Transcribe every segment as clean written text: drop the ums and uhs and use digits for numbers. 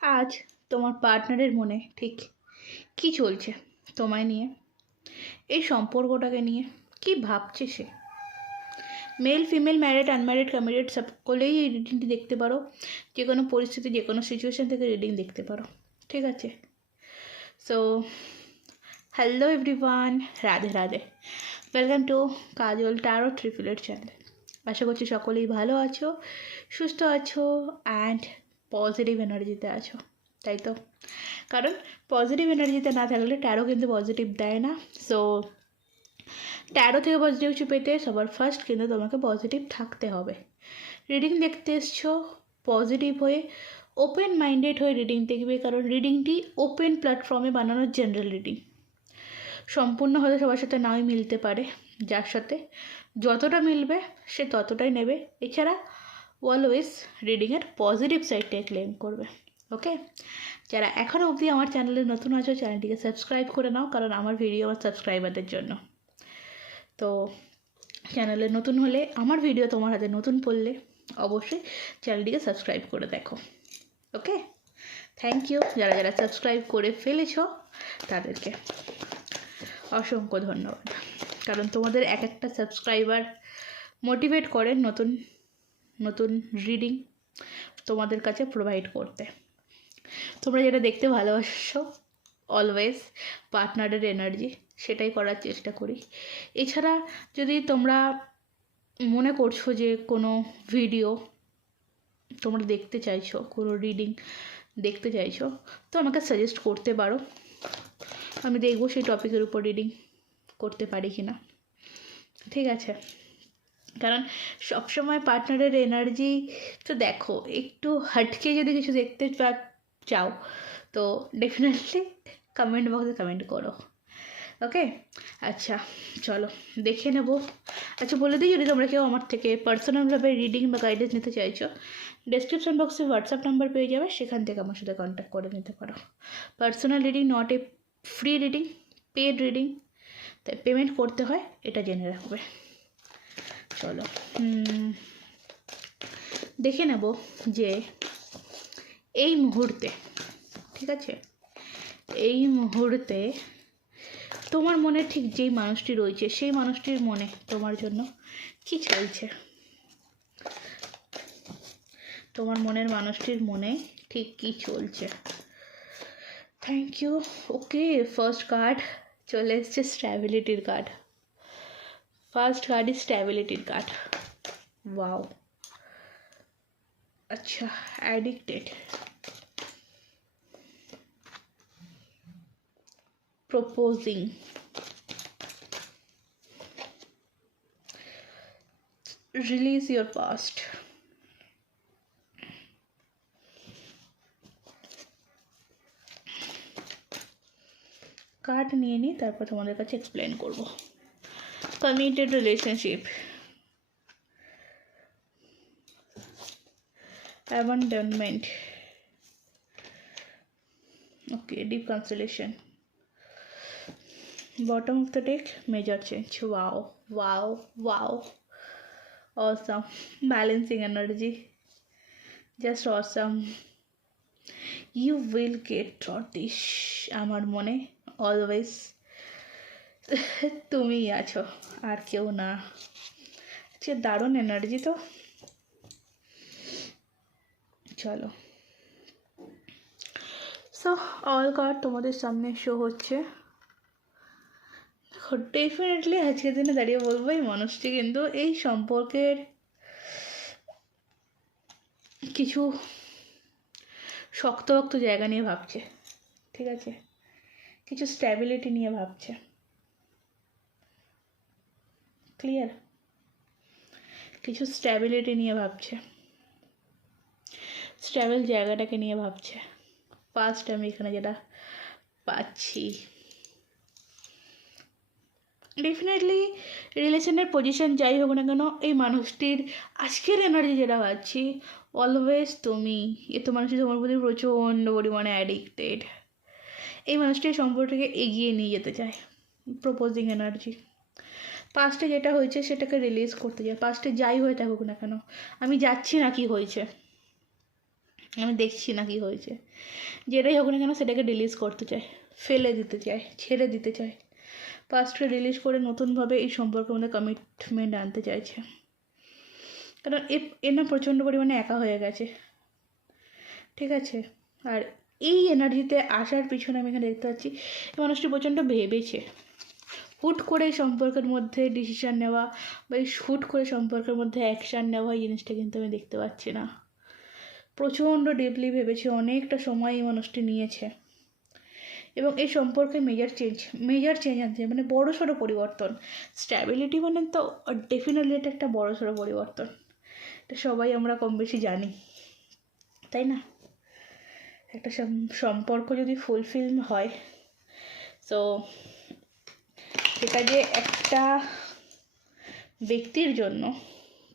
আজ তোমার পার্টনারের মনে ঠিক কী চলছে তোমায় নিয়ে, এই সম্পর্কটাকে নিয়ে কী ভাবছে সে। Male female married unmarried committed সকলেই এই রিডিংটি দেখতে পারো। যে কোনো পরিস্থিতি যে কোনো সিচুয়েশান থেকে রিডিং দেখতে পারো, ঠিক আছে? So hello everyone, Radhe Radhe, welcome to Kajal tarot triplet channel. আশা করছি সকলেই ভালো আছো, সুস্থ আছো অ্যান্ড পজিটিভ এনার্জিতে আছো, তাই তো? কারণ পজিটিভ এনার্জিতে না থাকলে ট্যারো কিন্তু পজিটিভ দেয় না। সো ট্যারো থেকে পজিটিভ কিছু পেতে সবার ফার্স্ট কিন্তু তোমাকে পজিটিভ থাকতে হবে। রিডিং দেখতে এসছো পজিটিভ হয়ে, ওপেন মাইন্ডেড হয়ে রিডিং দেখবে, কারণ রিডিংটি ওপেন প্ল্যাটফর্মে বানানো জেনারেল রিডিং। সম্পূর্ণ হলে সবার সাথে নাও মিলতে পারে, যার সাথে যতটা মিলবে সে ততটাই নেবে। এছাড়া অলওয়েজ রিডিংয়ের পজিটিভ সাইডটাই ক্লেম করবে, ওকে? যারা এখনও অবধি আমার চ্যানেলে নতুন আছো চ্যানেলটিকে সাবস্ক্রাইব করে নাও, কারণ আমার ভিডিও আমার সাবস্ক্রাইবারদের জন্য। তো চ্যানেলে নতুন হলে, আমার ভিডিও তোমার হাতে নতুন পড়লে অবশ্যই চ্যানেলটিকে সাবস্ক্রাইব করে দেখো, ওকে? Thank you. যারা যারা সাবস্ক্রাইব করে ফেলেছো তাদেরকে অসংখ্য ধন্যবাদ, কারণ তোমাদের এক একটা সাবস্ক্রাইবার মোটিভেট করে নতুন নতুন রিডিং তোমাদের কাছে প্রোভাইড করতে। তোমরা যেটা দেখতে ভালোবাসো অলওয়েজ পার্টনারের এনার্জি, সেটাই করার চেষ্টা করি। এছাড়া যদি তোমরা মনে করছো যে কোনো ভিডিও তোমরা দেখতে চাইছো, কোনো রিডিং দেখতে চাইছো, তো আমাকে সাজেস্ট করতে পারো। আমি দেখবো সেই টপিকের উপর রিডিং করতে পারি কি না, ঠিক আছে? কারণ সবসময় পার্টনারের এনার্জি তো দেখো, একটু হাটকে যদি কিছু দেখতে চাও তো ডেফিনেটলি কমেন্ট বক্সে কমেন্ট করো, ওকে? আচ্ছা চলো দেখে নেব। আচ্ছা বলে দিই, যদি তোমরা কেউ আমার থেকে পার্সোনালভাবে রিডিং বা গাইডেন্স নিতে চাইছো, ডেসক্রিপশন বক্সে হোয়াটসঅ্যাপ নাম্বার পেয়ে যাবে, সেখান থেকে আমার সাথে কন্ট্যাক্ট করে নিতে পারো। Personal reading not a free reading, paid reading, তাই পেমেন্ট করতে হয়, এটা জেনে রাখবে। চলো দেখে নেব যে এই মুহূর্তে, ঠিক আছে, এই মুহূর্তে তোমার মনে ঠিক যেই মানুষটি রয়েছে সেই মানুষটির মনে তোমার জন্য কি চলছে। তোমার মনের মানুষটির মনে ঠিক কি চলছে। Thank you. Okay, first card চলে এসছে স্ট্যাবিলিটির কার্ড। ফার্স্ট কার্ড ইজ স্ট্যাবিলিটির কার্ড। ওয়াও, আচ্ছা, addicted, proposing, release your past, card নিয়ে নিই, তারপর তোমাদের কাছে এক্সপ্লেন করবো। Committed relationship, abandonment, okay, deep consolation, bottom of the deck, major change. Wow, wow, wow, awesome, balancing energy, just awesome. You will get through this, আমার মনে always তুমিই আছো, আর কেউ না। আচ্ছা, দারুণ এনার্জি তো। চলো, সো অল কার্ড তোমাদের সামনে শো হচ্ছে। ডেফিনেটলি আজকের দিনে দাঁড়িয়ে বলবো এই মানুষটি কিন্তু এই সম্পর্কের কিছু শক্ত শক্ত জায়গা নিয়ে ভাবছে, ঠিক আছে? কিছু স্ট্যাবিলিটি নিয়ে ভাবছে, ক্লিয়ার? কিছু স্ট্যাবিলিটি নিয়ে ভাবছে, স্ট্যাবল জায়গাটাকে নিয়ে ভাবছে। ফার্স্ট আমি এখানে যেটা পাচ্ছি, ডেফিনেটলি রিলেশনের পজিশন যাই হোক না কেন, এই মানুষটির আজকের এনার্জি যেটা পাচ্ছি, অলওয়েজ তুমি, এ তো মানুষটি তোমার প্রতি প্রচণ্ড পরিমাণে অ্যাডিক্টেড। এই মানুষটির সম্পর্কটাকে এগিয়ে নিয়ে যেতে চায়, প্রপোজিং এনার্জি। পাস্টে যেটা হয়েছে সেটাকে রিলিজ করতে চায়, পাস্টে যাই হয়ে থাকুক না কেন, আমি যাচ্ছি না কি হয়েছে, আমি দেখছি না কি হয়েছে, যেটাই হোক না কেন সেটাকে ডিলিট করতে চায়, ফেলে দিতে চায়, ছেড়ে দিতে চায়, পাস্টকে রিলিজ করে নতুনভাবে এই সম্পর্কের মধ্যে কমিটমেন্ট আনতে চাইছে। কারণ এ না প্রচণ্ড পরিমাণে একা হয়ে গেছে, ঠিক আছে। আর এই এনার্জিতে আসার পিছনে আমি এখানে দেখতে পাচ্ছি এই মানুষটি প্রচণ্ড ভেবেছে, হুট করে এই সম্পর্কের মধ্যে ডিসিশান নেওয়া বা এই হুট করে সম্পর্কের মধ্যে অ্যাকশান নেওয়া এই জিনিসটা কিন্তু আমি দেখতে পাচ্ছি না। প্রচণ্ড ডিপলি ভেবেছে, অনেকটা সময় এই মানুষটি নিয়েছে এবং এই সম্পর্কে মেজর চেঞ্জ আনছে, মানে বড়সড় পরিবর্তন। স্ট্যাবিলিটি মানে তো ডেফিনেটলি এটা একটা বড়সড় পরিবর্তন, এটা সবাই আমরা কম বেশি জানি, তাই না? একটা সম্পর্ক যদি ফুলফিল হয়, তো সেটা যে একটা ব্যক্তির জন্য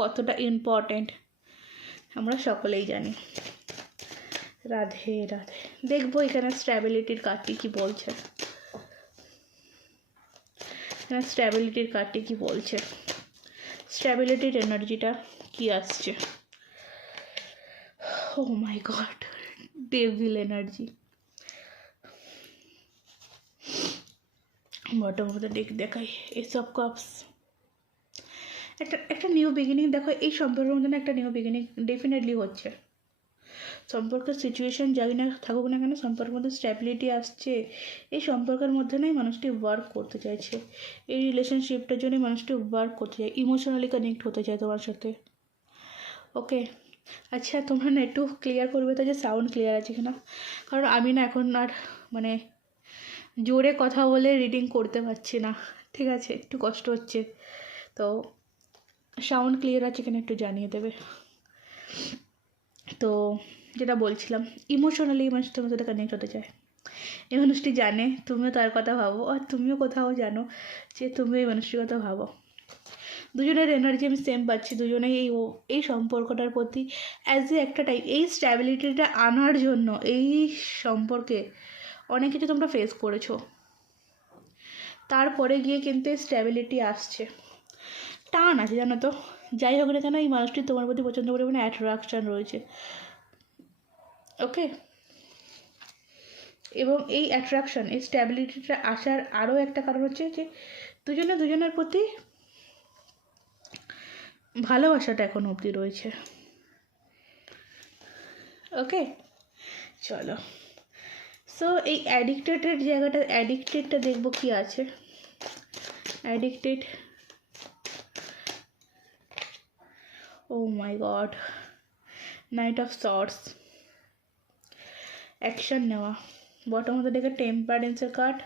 কতটা ইম্পর্ট্যান্ট আমরা সকলেই জানি। রাধে রাধে। দেখবো এখানে স্ট্যাবিলিটির কার্ডটি কী বলছে, স্ট্যাবিলিটির কার্ডটি কী বলছে, স্ট্যাবিলিটির এনার্জিটা কি আসছে। Oh my god, devil energy. Bottom of the deck দেখাই, এস অফ কাপস। একটা নিউ বিগিনিং দেখো, এই সম্পর্কের মধ্যে একটা নিউ বিগিনিং ডেফিনেটলি হচ্ছে। সম্পর্কের সিচুয়েশান যাই না থাকুক না কেন, সম্পর্কের মধ্যে স্ট্যাবিলিটি আসছে। এই সম্পর্কের মধ্যে নয় মানুষটি ওয়ার্ক করতে চাইছে, এই রিলেশনশিপটার জন্য মানুষটি ওয়ার্ক করতে চায়, ইমোশনালি কানেক্ট হতে চায় তোমার সাথে। ওকে, আচ্ছা তোমরা না একটু ক্লিয়ার করবে তো যে সাউন্ড ক্লিয়ার আছে কিনা, কারণ আমি না এখন আর মানে জোরে কথা বলে রিডিং করতে পারছি না, ঠিক আছে, একটু কষ্ট হচ্ছে। তো সাউন্ড ক্লিয়ার আছে কিনা একটু জানিয়ে দেবে। তো যেটা বলছিলাম, ইমোশনালি এই মানুষ তোমার সাথে কানেক্ট হতে চায়। এই মানুষটি জানে তুমিও তার কথা ভাবো, আর তুমিও কোথাও জানো যে তুমিও এই মানুষটির কথা ভাবো। দুজনের এনার্জি আমি সেম পাচ্ছি, দুজনেই এই সম্পর্কটার প্রতি অ্যাজ এ একটা টাইপ এই স্ট্যাবিলিটিটা আনার জন্য এই সম্পর্কে অনেক কিছু তোমরা ফেস করেছো, তারপরে গিয়ে কিন্তু এই স্ট্যাবিলিটি আসছে। টান আছে জানো তো, যাই হোক না কেন এই মানুষটির তোমার প্রতি প্রচণ্ড পরিমাণে অ্যাট্রাকশান রয়েছে। ওকে, এবং এই অ্যাট্রাকশান এই স্ট্যাবিলিটিটা আসার আরও একটা কারণ হচ্ছে যে দুজনের প্রতি ভালোবাসাটা এখন অবধি রয়েছে। ওকে, চলো। সো এই অ্যাডিক্টেডের জায়গাটা, অ্যাডিক্টেডটা দেখবো কি আছে। Addicted, oh my god, knight of swords, action নেওয়া, বটম অফ দ্য ডেকে টেম্পারেন্সের কার্ড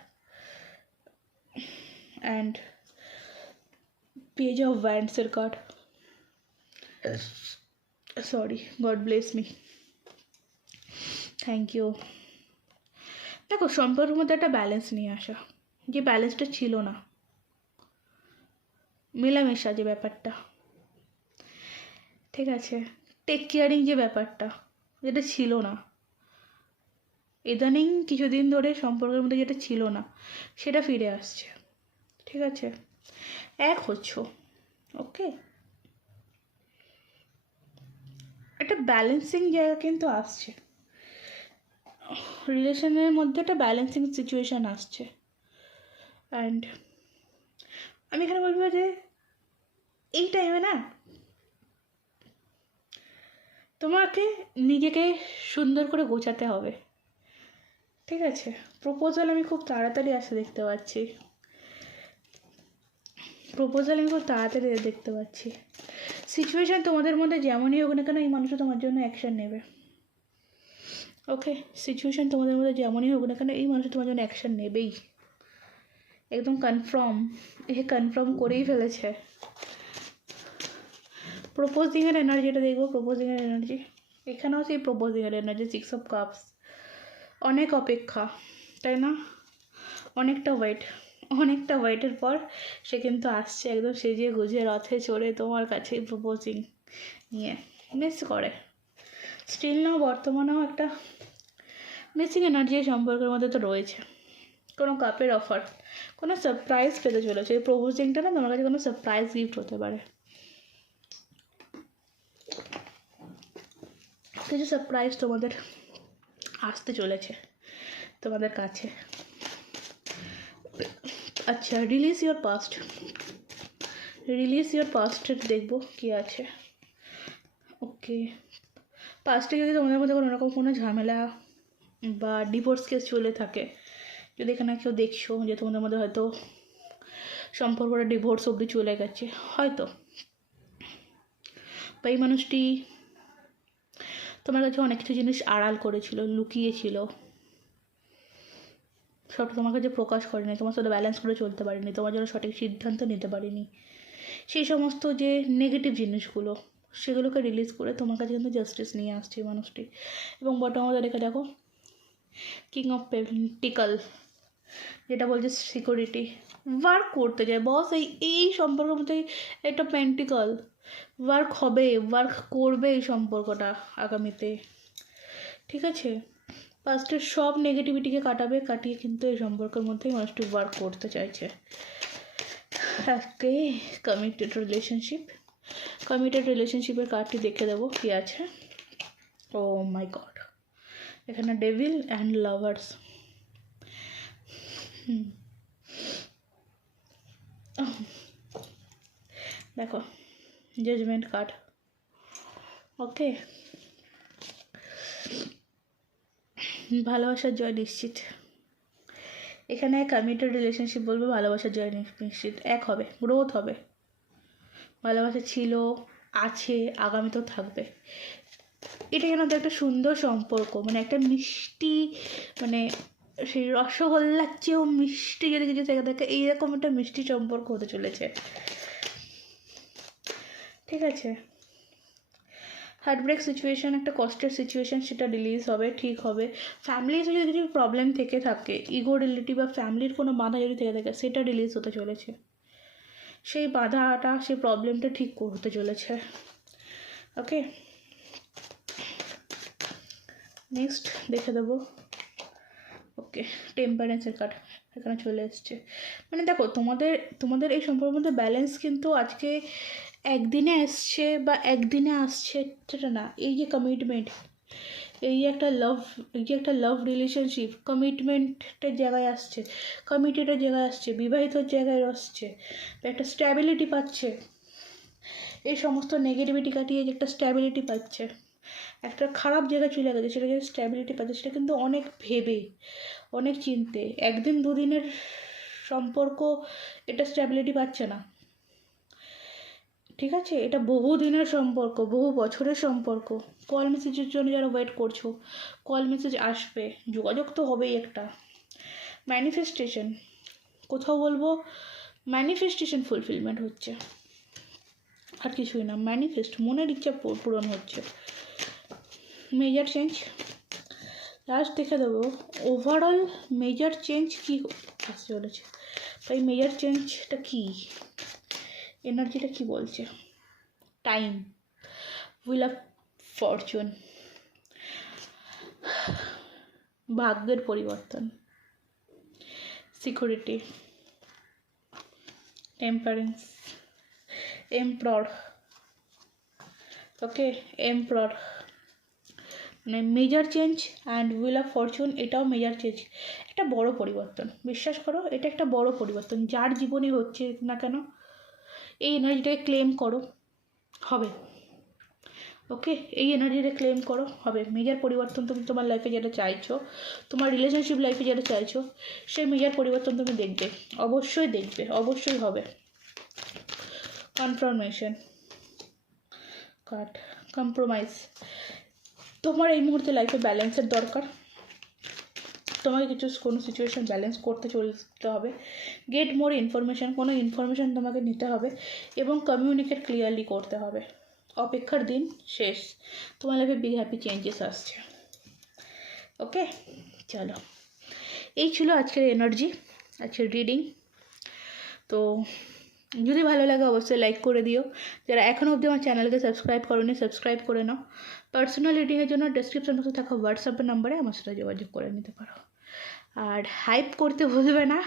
অ্যান্ড পেজ অফ ওয়ান্ডসের card. Sorry, god bless me, thank you. দেখো সম্পর্কের মধ্যে একটা ব্যালেন্স নিয়ে আসা, যে ব্যালেন্সটা ছিল না, মেলামেশা যে ব্যাপারটা, ঠিক আছে, টেক কেয়ারিং যে ব্যাপারটা, যেটা ছিল না ইদানিং কিছুদিন ধরে সম্পর্কের মধ্যে, যেটা ছিল না সেটা ফিরে আসছে, ঠিক আছে, এক হচ্ছ। ওকে, একটা ব্যালেন্সিং জায়গা কিন্তু আসছে, রিলেশনের মধ্যে একটা ব্যালেন্সিং সিচুয়েশান আসছে। অ্যান্ড আমি এখানে বলবো যে এই টাইমে না তোমাকে নিজেকে সুন্দর করে গোছাতে হবে, ঠিক আছে। প্রপোজাল আমি খুব তাড়াতাড়ি আসতে দেখতে পাচ্ছি, দেখতে পাচ্ছি। সিচুয়েশান তোমাদের মধ্যে যেমনই হোক না কেন এই মানুষও তোমার জন্য অ্যাকশান নেবে। ওকে, সিচুয়েশান তোমাদের মধ্যে যেমনই হোক না কেন এই মানুষ তোমার জন্য অ্যাকশান নেবেই, একদম কনফার্ম, কনফার্ম করেই ফেলেছে। প্রপোজিংয়ের এনার্জিটা দেখবো, প্রপোজিংয়ের এনার্জি, এখানেও সেই প্রপোজিংয়ের এনার্জি, 6 অফ কাপস। অনেক অপেক্ষা, তাই না, অনেকটা ওয়েটের পর সে কিন্তু আসছে, একদম সেজে গুজে রথে চড়ে তোমার কাছে প্রপোজিং নিয়ে। মিস করে স্টিল নাও, বর্তমানেও একটা মিসিং এনার্জি সম্পর্কের মধ্যে তো রয়েছে। কোনো কাপের অফার, কোনো সারপ্রাইজ পেতে চলেছে, এই প্রপোজিংটা না তোমার কাছে কোনো সারপ্রাইজ গিফট হতে পারে। কিছু সারপ্রাইজ তোমাদের আসতে চলেছে তোমাদের কাছে। আচ্ছা, রিলিজ ইওর পাস্টের দেখবো কী আছে। ওকে, পাস্টে যদি তোমাদের মধ্যে কোনো রকম কোনো ঝামেলা বা ডিভোর্স কেস চলে থাকে, যদি এখানে কেউ দেখছো যে তোমাদের মধ্যে হয়তো সম্পর্কটা ডিভোর্স অবধি চলে গেছে হয়তো, বা এই মানুষটি তোমার কাছে অনেক কিছু জিনিস আড়াল করেছিল, লুকিয়েছিল, সবটা তোমার কাছে প্রকাশ করেনি, তোমার সাথে ব্যালেন্স করে চলতে পারিনি, তোমার জন্য সঠিক সিদ্ধান্ত নিতে পারিনি, সেই সমস্ত যে নেগেটিভ জিনিসগুলো সেগুলোকে রিলিজ করে তোমার কাছে কিন্তু জাস্টিস নিয়ে আসছে মানুষটি। এবং বটম আমাদের রেখে দেখো কিং অফ পেন্টিকল, যেটা বলছে সিকিউরিটি, ওয়ার্ক করতে যায় বস। এই সম্পর্কের মধ্যে একটা পেন্টিকল ওয়ার্ক হবে, ওয়ার্ক করবে এই সম্পর্কটা আগামীতে, ঠিক আছে। পাস্টের সব নেগেটিভিটিকে কাটিয়ে কিন্তু এই সম্পর্কের মধ্যেই মানুষটি ওয়ার্ক করতে চাইছে। ওকে, কমিটেড রিলেশনশিপের কার্ডটি দেখে দেবো কী আছে। ও মাই গড, এখানে ডেভিল অ্যান্ড লাভার্স। দেখো জাজমেন্ট কার্ড। ওকে, ভালোবাসার জয় নিশ্চিত। এখানে কমিটেড রিলেশনশিপ বলবো ভালোবাসার জয় নিশ্চিত, এক হবে, গ্রোথ হবে, ভালোবাসা ছিল, আছে, আগামীতেও থাকবে। এটা যেন একটা সুন্দর সম্পর্ক, মানে একটা মিষ্টি, মানে সেই রসগোল্লার চেয়েও মিষ্টি যদি কিছু থেকে থাকে, এইরকম একটা মিষ্টি সম্পর্ক হতে চলেছে, ঠিক আছে। হার্টব্রেক সিচুয়েশান, একটা কষ্টের সিচুয়েশান, সেটা রিলিজ হবে, ঠিক হবে। ফ্যামিলিতে যদি কিছু প্রবলেম থেকে থাকে, ইগো রিলেটিভ বা ফ্যামিলির কোনো বাধা যদি থেকে থাকে, সেটা রিলিজ হতে চলেছে, সেই বাধাটা, সেই প্রবলেমটা ঠিক করতে চলেছে। ওকে, নেক্সট দেখে দেবো। ওকে, টেম্পারেন্সের কার্ড এখানে চলে এসছে। মানে দেখো তোমাদের এই সম্পর্কের মধ্যে ব্যালেন্স কিন্তু আজকে একদিনে আসছে বা একদিনে আসছে সেটা না, এই যে কমিটমেন্ট, এই যে একটা লাভ রিলেশনশিপ কমিটমেন্টের জায়গায় আসছে, কমিটেডের জায়গায় আসছে, বিবাহিতর জায়গায় আসছে, একটা স্ট্যাবিলিটি পাচ্ছে, এই সমস্ত নেগেটিভিটি কাটিয়ে যে একটা স্ট্যাবিলিটি পাচ্ছে, একটা খারাপ জায়গায় চলে গেছে সেটা যে স্ট্যাবিলিটি পাচ্ছে, সেটা কিন্তু অনেক ভেবে, অনেক চিনতে, একদিন দুদিনের সম্পর্ক এটা স্ট্যাবিলিটি পাচ্ছে না, ঠিক আছে। এটা বহু দিনের সম্পর্ক, বহু বছরের সম্পর্ক। কল মেসেজের জন্য যারা ওয়েট করছো, কল মেসেজ আসবে, যোগাযোগ তো হবেই একটা। ম্যানিফেস্টেশন, কোথাও বলবো ম্যানিফেস্টেশন ফুলফিলমেন্ট হচ্ছে, আর কিছুই না, ম্যানিফেস্ট, মনের ইচ্ছা পূরণ হচ্ছে। মেজর চেঞ্জ লাস্ট দেখে দেবো, ওভারঅল মেজর চেঞ্জ কী আসতে চলেছে, তাই মেজর চেঞ্জটা কী, এনার্জিটা কী বলছে। টাইম, হুইল অফ ফরচুন, ভাগ্যের পরিবর্তন, সিকিউরিটি, টেম্পারেন্স, এমপ্রর। ওকে, এমপ্রর মানে major change and wheel of Fortune, এটাও মেজর চেঞ্জ, একটা বড় পরিবর্তন, বিশ্বাস করো এটা একটা বড় পরিবর্তন, যার জীবনে হচ্ছে না কেন এই এনার্জিটাকে ক্লেম করো, হবে। ওকে, এই এনার্জিটা ক্লেম করো, হবে। মেজর পরিবর্তন তুমি তোমার লাইফে যেটা চাইছো, তোমার রিলেশনশিপ লাইফে যেটা চাইছো, সেই মেজর পরিবর্তন তুমি দেখবে, অবশ্যই দেখবে, অবশ্যই হবে। কনফার্মেশন কার্ড, কম্প্রোমাইজ, তোমার এই মুহূর্তে লাইফে ব্যালেন্সের দরকার, তোমাকে কোনো সিচুয়েশান ব্যালেন্স করতে চলতে হবে। গেট মোর ইনফরমেশান, কোনো ইনফরমেশান তোমাকে নিতে হবে এবং কমিউনিকেট ক্লিয়ারলি করতে হবে। অপেক্ষার দিন শেষ, তোমার লাইফে বিগ হ্যাপি চেঞ্জেস আসছে। ওকে, চলো, এই ছিল আজকের এনার্জি, আজকের রিডিং। তো যদি ভালো লাগে অবশ্যই লাইক করে দিও, যারা এখনও অবধি আমার চ্যানেলকে সাবস্ক্রাইব করোনি সাবস্ক্রাইব করে নাও। পার্সোনাল রিডিংয়ের জন্য ডেসক্রিপশন বক্সে থাকা হোয়াটসঅ্যাপের নাম্বারে আমার সাথে যোগাযোগ করে নিতে পারো। আর হাইপ করতে ভুলবে না।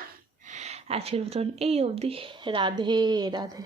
আজকের মতন এই অবধি, রাধে রাধে।